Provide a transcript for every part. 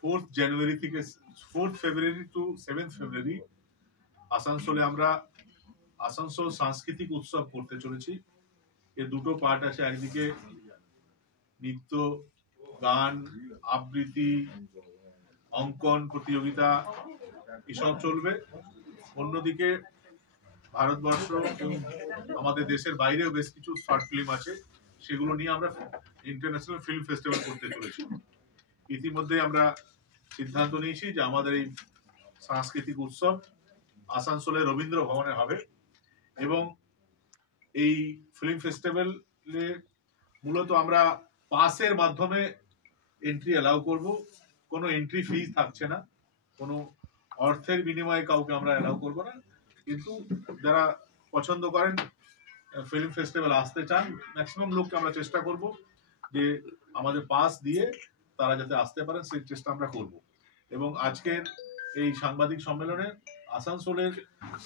4th জানুয়ারি থেকে 4th ফেব্রুয়ারি two 7th ফেব্রুয়ারি আসানসোলে আমরা আসানসোল সাংস্কৃতিক উৎসব করতে চলেছি। এর দুটো পার্ট আছে, একদিকে নৃত্য, গান, আবৃত্তি, অঙ্কন প্রতিযোগিতা এসব চলবে। অন্যদিকে ভারতবর্ষ এবং আমাদের দেশের বাইরেও বেশ কিছু শর্ট ফিল্ম আছে, সেগুলো নিয়ে আমরা ইন্টারন্যাশনাল ফিল্ম ফেস্টিভ্যাল করতে চলেছি। ইতিমধ্যে আমরা সিদ্ধান্ত নিয়েছি যে আমাদের এই সাংস্কৃতিক উৎসব আসানসোলের রবীন্দ্র ভবনে হবে এবং এই ফিল্ম ফেস্টিভ্যালে মূলত আমরা পাসের মাধ্যমে এন্ট্রি অ্যালাউ করব। কোনো এন্ট্রি ফিজ থাকছে না, কোনো অর্থের বিনিময়ে কাউকে আমরা অ্যালাউ করব না। কিন্তু যারা পছন্দ করেন ফিল্ম ফেস্টিভ্যাল আসতে চান, ম্যাক্সিমাম লোককে আমরা চেষ্টা করব যে আমাদের পাস দিয়ে তারা যাতে আসতে পারেন সেই চেষ্টা আমরা করব। এবং আজকের এই সাংবাদিক সম্মেলনে আসানসোলের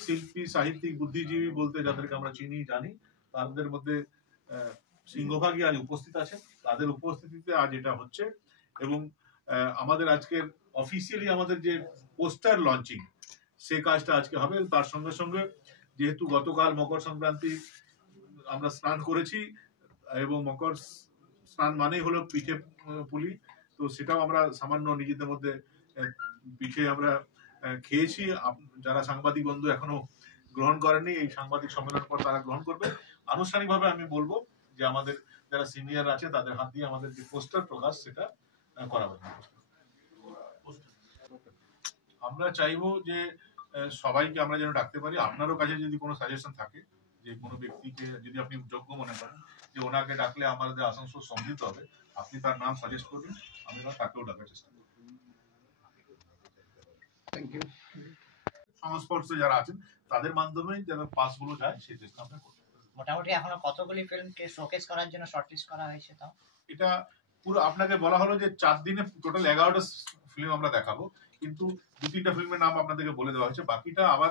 শিল্পী, সাহিত্যিক, বুদ্ধিজীবী বলতে যাদেরকে আমরা চিনি জানি, তাদের মধ্যে সিংহভাগই আজ উপস্থিত আছেন। তাদের উপস্থিতিতে আজ এটা হচ্ছে এবং আমাদের আজকের অফিসিয়ালি আমাদের যে পোস্টার লঞ্চিং সেই কাজটা আজকে হবে। তার সঙ্গে সঙ্গে যেহেতু গতকাল মকর সংক্রান্তি আমরা স্নান করেছি এবং মকর স্নান মানেই হলো পিঠে পুলি, তো সেটাও আমরা সামান্য নিজেদের মধ্যে পিঠে আমরা খেয়েছি। যারা সাংবাদিক বন্ধু এখনো গ্রহণ করেননি, এই সাংবাদিক সম্মেলনের পর তারা গ্রহণ করবে। আনুষ্ঠানিকভাবে আমি বলবো যে আমাদের যারা সিনিয়র আছে তাদের হাত দিয়ে আমাদের যে পোস্টার প্রকাশ সেটা করা হবে। আমরা চাইবো যে সবাইকে আমরা যেন ডাকতে পারি। আপনারও কাছে যদি কোনো সাজেশন থাকে যে কোনো ব্যক্তিকে যদি আপনি যোগ্য মনে করেন যে ওনাকে ডাকলে আমাদের আসানসোল সমৃদ্ধ হবে, আপনি তার নাম সাজেস্ট করবেন, আমি তাকেও ডাকার চেষ্টা করব। Thank you. সংস্পর্শে যারা আছেন তাদের মাধ্যমে যারা পাসগুলো যায় সেই চেষ্টা আমরা করব। মোটামুটি এখনো কতগুলি ফিল্মকে শোকেস করার জন্য শর্টলিস্ট করা হয়েছে? তাও এটা পুরো আপনাকে বলা হলো যে 4 দিনে টোটাল 11টা ফিল্ম আমরা দেখাবো, কিন্তু 2-3টা ফিল্মের নাম আপনাদেরকে বলে দেওয়া হয়েছে। বাকিটা আবার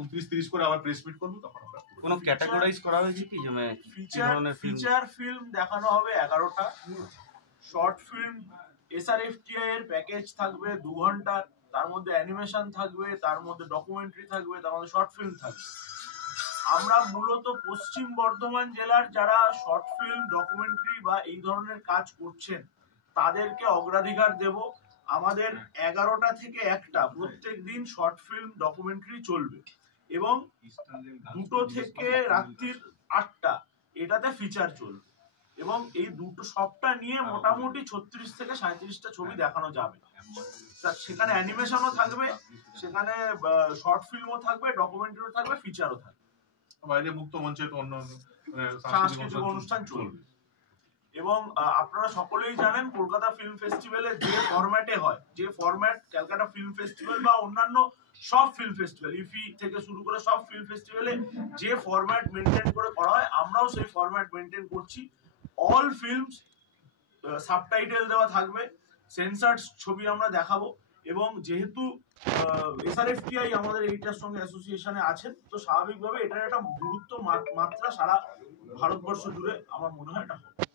29-30 করে আবার প্রেস মিট করবো, তখন আমরা কোনো ক্যাটাগরাইজ করা হয়েছে কি যে ফিচার ফিল্ম দেখানো হবে 11টা, শর্ট ফিল্ম SRFTI এর প্যাকেজ থাকবে 2 ঘন্টা, তার মধ্যে অ্যানিমেশন থাকবে, তার মধ্যে ডকুমেন্টারি থাকবে, তার মধ্যে শর্ট ফিল্ম থাকবে। আমরা মূলত পশ্চিম বর্ধমান জেলার যারা শর্ট ফিল্ম, ডকুমেন্টারি বা এই ধরনের কাজ করছেন তাদেরকে অগ্রাধিকার দেব। আমাদের 11টা থেকে 1টা প্রত্যেক দিন শর্ট ফিল্ম, ডকুমেন্টারি চলবে এবং 2টো থেকে রাত্রির 8টা এটাতে ফিচার চলবে এবং এই দুটো সবটা নিয়ে মোটামুটি 36 থেকে 37টা ছবি দেখানো যাবে। সেখানে অ্যানিমেশনও থাকবে, সেখানে শর্ট ফিল্মও থাকবে, ডকুমেন্টারিও থাকবে, ফিচারও থাকবে। বাইরে মুক্ত মঞ্চে তো অন্য সাংস্কৃতিক অনুষ্ঠান চলবে। এবং আপনারা সকলেই জানেন কলকাতা ফিল্ম ফেস্টিভ্যালে যে ফরম্যাটে হয়, যে ফরম্যাট ক্যালকাটা ফিল্ম ফেস্টিভ্যাল বা অন্যান্য সব ফিল্ম ফেস্টিভ্যাল, ইফি থেকে শুরু করে সব ফিল্ম ফেস্টিভ্যালে যে ফরম্যাট মেনটেন করে করা হয়, আমরাও সেই ফরম্যাট মেনটেন করছি। অল ফিল্মস সাবটাইটেল দেওয়া থাকবে, সেন্সার্ড ছবি আমরা দেখাবো এবং যেহেতু SRFTI আমাদের এইটার সঙ্গে অ্যাসোসিয়েশনে আছেন, তো স্বাভাবিকভাবে এটার একটা গুরুত্ব মাত্রা সারা ভারতবর্ষ জুড়ে আমার মনে হয় এটা হবে।